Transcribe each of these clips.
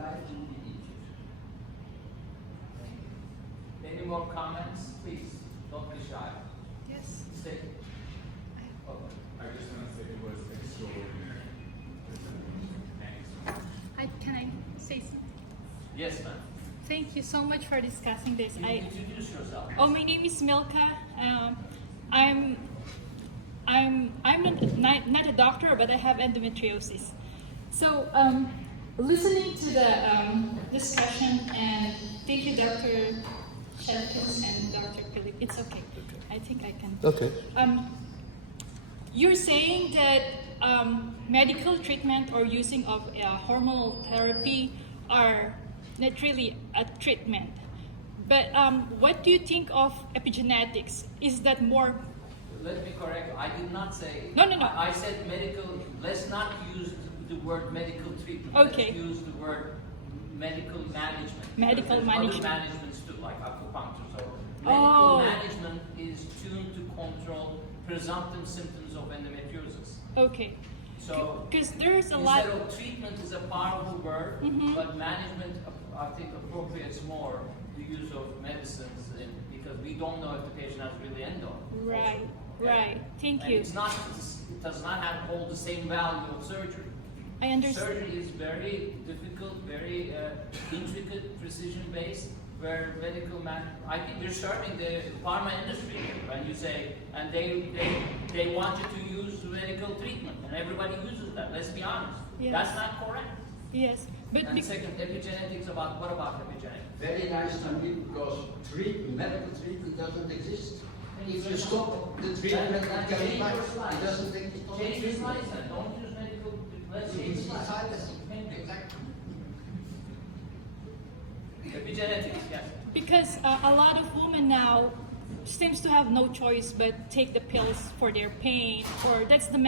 life will be easier. Any more comments? Please, don't be shy. Yes. Stay. Okay. I just want to say it was extraordinary. Thanks. Can I say something? Yes, ma'am. Thank you so much for discussing this. You introduce yourself. Oh, my name is Milka. I'm not a doctor, but I have endometriosis. So, listening to the discussion, and thank you, Dr. Shelkins and Dr. Philip. It's okay. I think I can. Okay. You're saying that medical treatment or using of hormonal therapy are not really a treatment. But what do you think of epigenetics? Is that more? Let me correct. I did not say. No. I said medical. Let's not use the word medical treatment. Okay. Let's use the word medical management. Medical There's management. Other managements too, like acupuncture. So medical Oh. management is tuned to control presumptive symptoms of endometriosis. Okay. So Because there's a lot. instead of treatment is a powerful word, but management, I think, appropriates more the use of medicines because we don't know if the patient has really endo. Right. Okay? Right. Thank And you. it does not hold the same value of surgery. I understand. Surgery is very difficult, very intricate, precision-based, where I think you're serving the pharma industry when you say, and they want you to use medical treatment, and everybody uses that. Let's be honest. Yes. That's not correct. Yes. But And second, epigenetics what about epigenetics? Very nice to me because medical treatment doesn't exist. If you stop the treatment, it comes back. It doesn't exist. Change the slides then. Don't use medical. Let's change the slides. Exactly. Epigenetics, yes. because a lot of women now seems to have no choice but take the pills for their pain, or that's the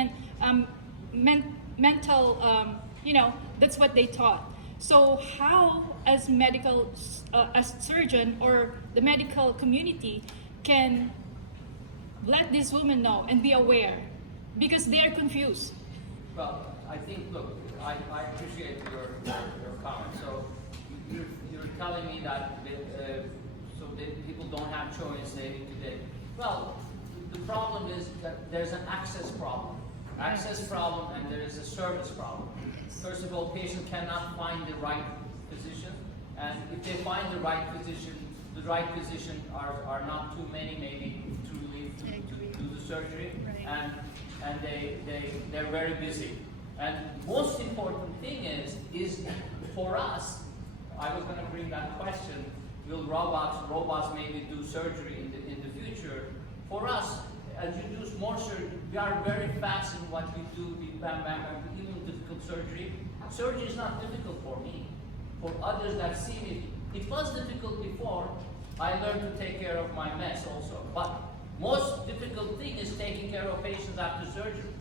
mental, that's what they taught. So how, as as surgeon or the medical community, can let these women know and be aware, because they are confused. Well, I think, look, I appreciate your comment. So you're telling me that so that people don't have choice, they need to take. Well, the problem is that there's an access problem. And there is a service problem. First of all, patient cannot find the right physician, and if they find the right physician are not too many, maybe truly to do the surgery, Right. and they're very busy. And most important thing is for us, I was going to bring that question, will robots maybe do surgery in the future? For us, as you do more surgery, we are very fast in what we do, even difficult surgery. Surgery is not difficult for me. For others that see me, it was difficult before. I learned to take care of my mess also. But most difficult thing is taking care of patients after surgery.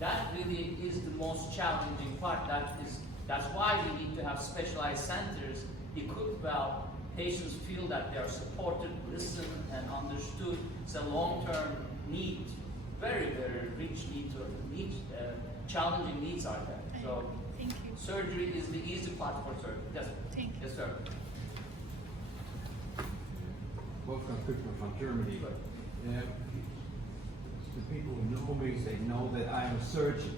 That really is the most challenging part. That's why we need to have specialized centers equipped well. Patients feel that they are supported, listened, and understood. It's a long-term need, very, very rich need. Challenging needs are there. So Thank you. surgery is the easy part for surgery. Yes, Thank you. yes, sir. Wolfgang Küchner from Germany. The people who know me, they know that I'm a surgeon.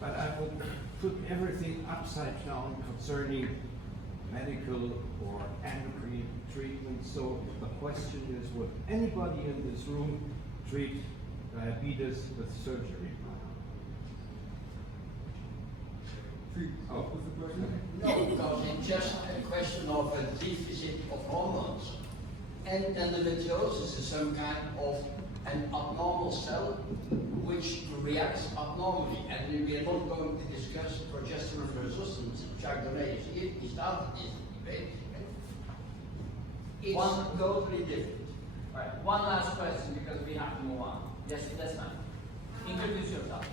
But I will put everything upside down concerning medical or endocrine treatment. So the question is, would anybody in this room treat diabetes with surgery? Oh, No, because it's just a question of a deficit of hormones. And endometriosis is some kind of an abnormal cell which reacts abnormally. And we are not going to discuss progesterone versus Jacques Doré he started this debate. It's totally different. All right. One last question because we have to move on. Yes, ma'am. Introduce yourself.